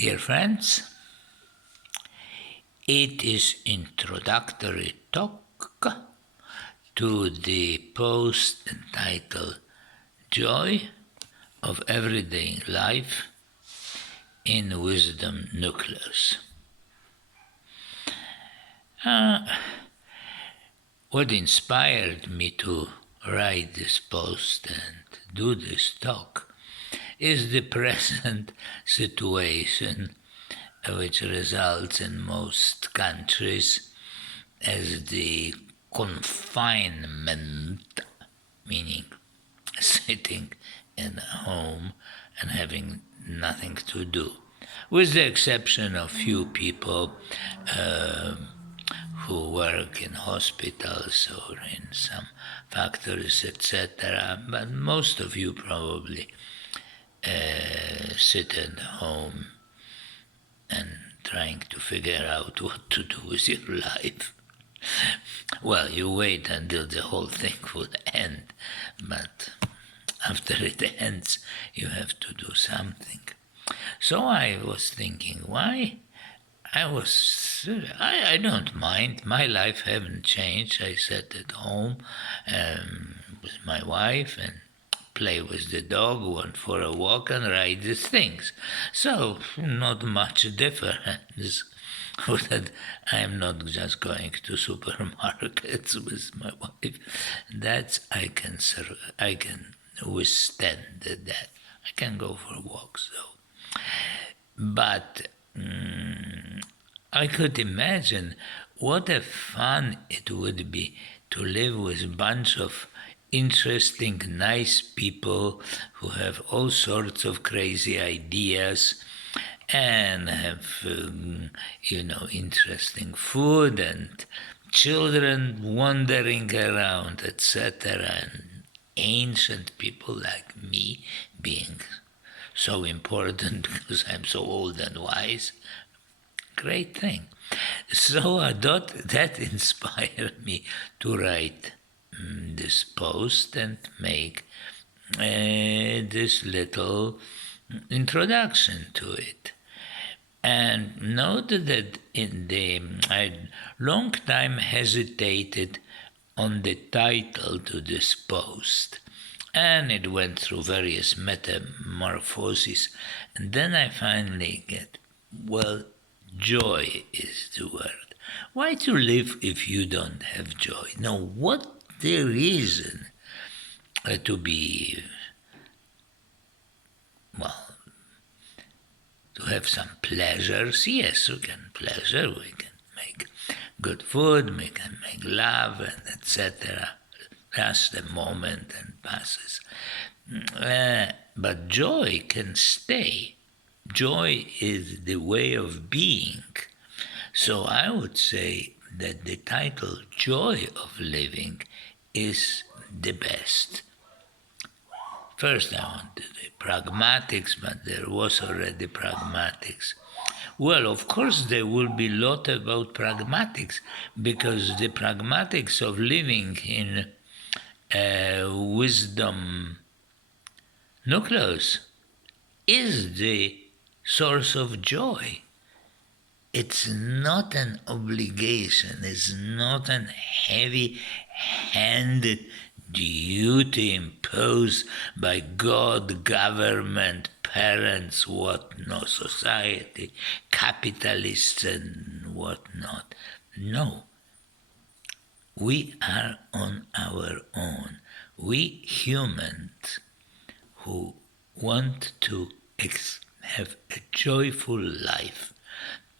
Dear friends, it is introductory talk to the post entitled Joy of Everyday Life in Wisdom Nucleus. What inspired me to write this post and do this talk is the present situation which results in most countries as the confinement, meaning sitting in a home and having nothing to do, with the exception of few people who work in hospitals or in some factories, etc. But most of you probably sit at home and trying to figure out what to do with your life. Well, you wait until the whole thing would end, but after it ends, you have to do something. So I was thinking, why? I don't mind. My life haven't changed. I sat at home with my wife and play with the dog, went for a walk and write these things. So not much difference. That I'm not just going to supermarkets with my wife. That's I can withstand that. I can go for walks though. But I could imagine what a fun it would be to live with a bunch of interesting, nice people who have all sorts of crazy ideas and have, interesting food and children wandering around, etc. And ancient people like me being so important because I'm so old and wise. Great thing. So I thought that inspired me to write this post and make this little introduction to it. And note that I long time hesitated on the title to this post. And it went through various metamorphoses. And then I finally get, joy is the word. Why to live if you don't have joy? Now, what the reason to be, to have some pleasures? Yes, we can pleasure, we can make good food, we can make love, and etc. Just a moment and passes. But joy can stay. Joy is the way of being. So I would say that the title Joy of Living is the best. First I wanted the pragmatics, but there was already pragmatics. Well, of course there will be a lot about pragmatics, because the pragmatics of living in Wisdom Nucleus is the source of joy. It's not an obligation, it's not an heavy-handed duty imposed by God, government, parents, society, capitalists and whatnot. No. We are on our own. We humans who want to have a joyful life.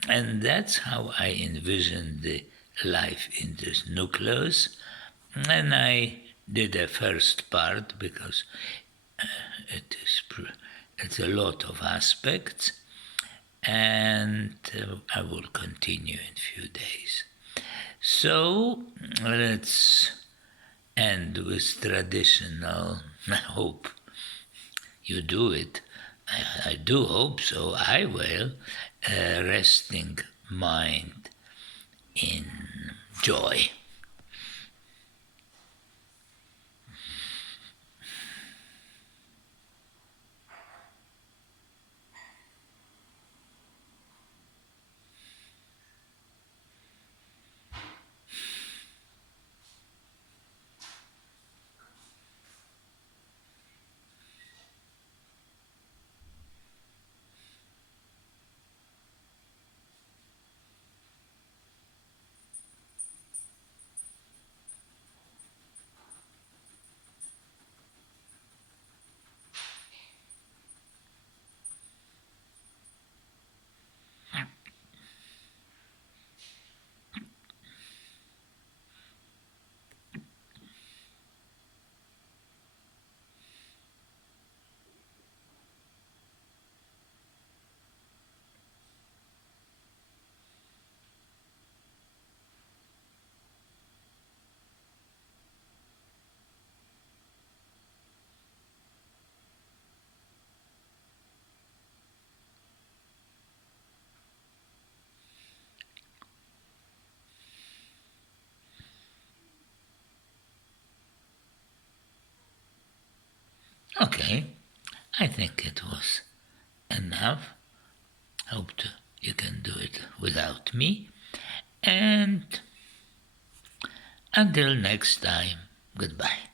And that's how I envision the life in this nucleus. And I did a first part because it's a lot of aspects, and I will continue in a few days. So let's end with traditional, I hope you do it, I do hope so, I will, resting mind in joy. Okay, I think it was enough. Hope you can do it without me. And until next time, goodbye.